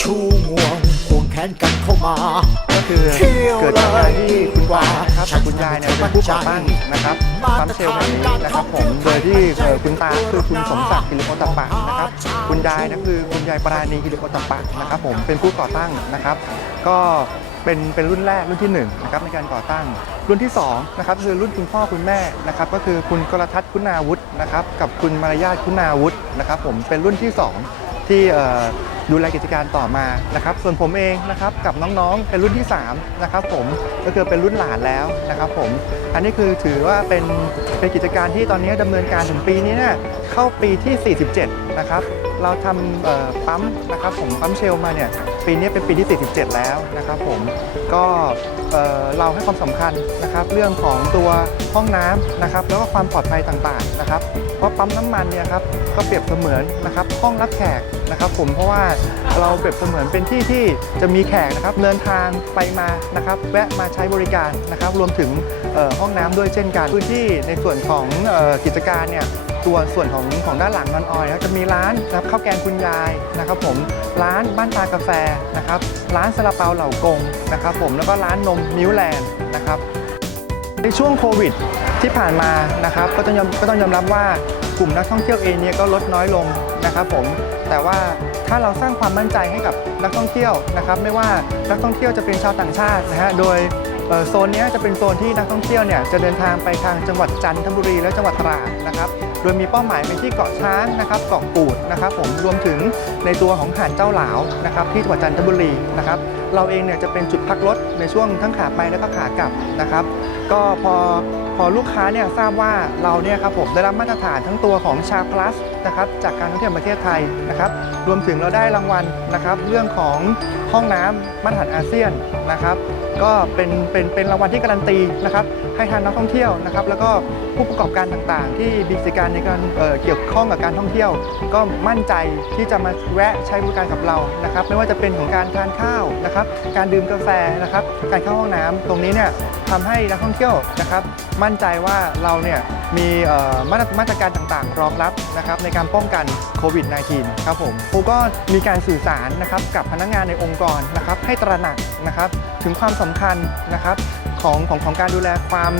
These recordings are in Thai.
ชูงวงควงแขนกันเข้ามาก็คือเที่ยวเกิดเลจากการยที่คุณวานะครับกับคุณยายเนี่ยเป็นผู้ก่อตั้งนะครับปั๊มเชลแห่งนี้นะครับผมโดยที่เอ่อคุณตาคือคุณสมศักดิ์กิริโอตปะนะครับคุณยายนะคือคุณยายปราณีกิริโอตปะนะครับผมเป็นผู้ก่อตั้งนะครับ ก็เป็นเป็นรุ่นแรกรุ่นที่1นะครับในการก่อตั้ง รุ่นที่2นะครับคือรุ่นคุณพ่อคุณแม่นะครับก็คือคุณกรทัศน์คุณาวุฒินะครับกับคุณมารยาทคุณาวุฒินะครับผมเป็นรุ่นที่2 ที่ดูแลกิจการต่อมานะครับ ส่วนผมเองนะครับกับน้องๆเป็นรุ่นที่3นะครับผมก็คือเป็นรุ่นหลานแล้วนะครับผมอันนี้คือถือว่าเป็นเป็นกิจการที่ตอนนี้ดำเนินการถึงปีนี้เนี่ยเข้าปีที่ 47 นะครับ เราทำปั๊มนะครับผมปั๊มเชลมาเนี่ยปีนี้เป็นปีที่ 47 แล้วนะครับผมก็เอ่อเราให้ความสำคัญนะครับเรื่องของตัวห้องน้ำนะครับแล้วก็ความปลอดภัยต่างๆนะครับเพราะปั๊มน้ำมันเนี่ยครับก็เปรียบเสมือนนะครับห้องรับแขกนะครับผมเพราะว่าเราเปรียบเสมือนเป็นที่ที่จะมีแขกนะครับเดินทางไปมานะครับแวะมาใช้บริการนะครับรวมถึงห้องน้ำด้วยเช่นกันพื้นที่ในส่วนของกิจการเนี่ย ตัวส่วนของของด้านหลังนอนออยนะครับจะมีร้านนะครับข้าวแกงคุณยายนะครับผมร้านบ้านตากาแฟนะครับร้านซาลาเปาเหล่ากงนะครับผมแล้วก็ร้านนมมิวแลนด์นะครับในช่วงโควิดที่ผ่านมานะครับก็ต้องยอมก็ต้องยอมรับว่ากลุ่มนักท่องเที่ยวเองเนี่ยก็ลดน้อยลงนะครับผมแต่ว่าถ้าเราสร้างความมั่นใจให้กับนักท่องเที่ยวนะครับ ไม่ว่านักท่องเที่ยวจะเป็นชาวต่างชาตินะฮะโดย โซนนี้จะเป็นโซนที่นักท่องเที่ยวเนี่ยจะเดินทางไปทางจังหวัดจันทบุรีและจังหวัดตราดนะครับโดยมีเป้าหมายไปที่เกาะช้างนะครับเกาะกูดนะครับผมรวมถึงในตัวของหาดเจ้าหลาวนะครับที่จังหวัดจันทบุรีนะครับเราเองเนี่ยจะเป็นจุดพักรถในช่วงทั้งขาไปและก็ขากลับนะครับ ก็พอพอลูกค้าเนี่ยทราบว่าเราเนี่ยครับผมได้รับมาตรฐานทั้งตัวของชาพลัสนะครับจากการท่องเที่ยวประเทศไทยนะครับรวมถึงเราได้รางวัลนะครับเรื่องของห้องน้ำมาตรฐานอาเซียนนะครับ ก็เป็นเป็นเป็นรางวัลที่การันตีนะครับให้ทางนักท่องเที่ยวนะครับ แล้วก็ผู้ประกอบการต่างๆ ที่มีกิจการในการเเกี่ยวข้องกับการท่องเที่ยว ก็มั่นใจที่จะมาแวะใช้บริการกับเรานะครับ ไม่ว่าจะเป็นของการทานข้าวนะครับ การดื่มกาแฟนะครับ การเข้าห้องน้ำตรงนี้เนี่ยทำให้นักท่องเที่ยวนะครับ มั่นใจว่าเราเนี่ยมีมาตรมาตรการต่างๆ รองรับนะครับในการป้องกันโควิด -19 ครับผมผมก็มีการสื่อสารนะครับกับพนักงานในองค์กรนะครับให้ตระหนักนะครับถึงความสำคัญนะครับของของของการดูแลความ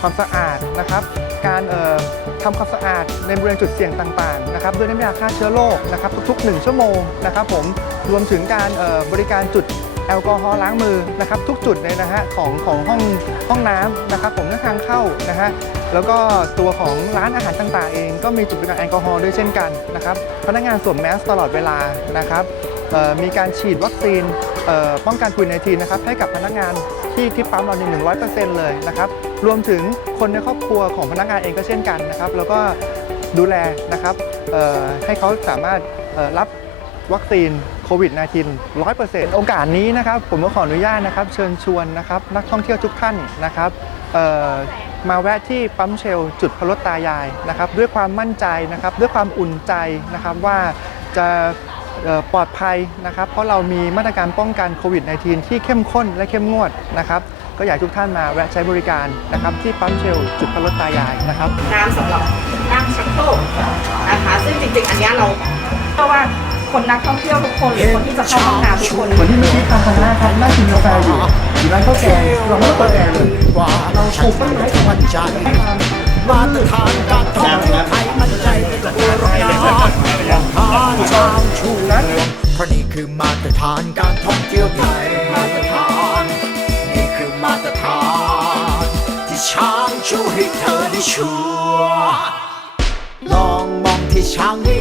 ความสะอาดนะครับ การเอ่อทำความสะอาดในบริเวณจุดเสี่ยงต่างๆนะครับด้วยน้ำยาฆ่าเชื้อโรคนะครับทุกๆ 1 ชั่วโมงนะครับผมรวมถึงการบริการจุดแอลกอฮอล์ล้างมือนะครับทุกจุดเลยนะฮะของของห้องห้องน้ำนะครับผมทั้งทางเข้านะฮะแล้วก็ตัวของร้านอาหารต่างๆ เองก็มีจุดบริการแอลกอฮอล์ด้วยเช่นกันนะครับพนักงานสวมแมสตลอดเวลานะครับมีการฉีดวัคซีน ป้องกันโควิด -19 นะครับให้กับพนักงานที่ที่ปั๊มเราเนี่ย100%เลยนะครับรวมถึงคนในครอบครัวของพนักงานเองก็เช่นกันนะครับ แล้วก็ดูแลนะครับให้เขาสามารถรับวัคซีนโควิด -19 100%โอกาสนี้นะครับผมก็ขออนุญาตนะครับ เชิญชวนนะครับนักท่องเที่ยวทุกท่านนะครับมาแวะที่ปั๊มเชล จุดพลดตายายนะครับ ด้วยความมั่นใจนะครับ ด้วยความอุ่นใจนะครับว่าจะ ปลอดภัยนะครับ เพราะเรามีมาตรการป้องกันโควิด -19 ที่เข้มข้นและเข้มงวดนะครับ ก็อยากให้ทุกท่านมาแวะใช้บริการนะครับ ที่ปั๊มเชลจุดพลดตายายนะครับ น้ำสำหรับนั่งชักโครกนะคะ ซึ่งจริงๆ อันเนี้ยเราเพราะว่าคนนักท่องเที่ยวทุกคนหรือคนที่จะเข้าห้องน้ำทุกคนเหมือนที่เมื่อกี้ทางคณะครับนั่งกินกาแฟอยู่อยู่ร้านข้าวแกงเราไม่ต้องเปิดแอร์เลยกว่าเราปลูกต้นไม้มั่นใจมาตรฐานการท่องเที่ยวไทยมั่นใจในตัวเรานะทานชามชูเพราะนี่ คือมาตรฐานการท่องเที่ยวไทยมาตรฐาน นี่คือมาตรฐาน ที่ช้างชูให้เธอได้ชัวร์ลองมองที่ช้างให้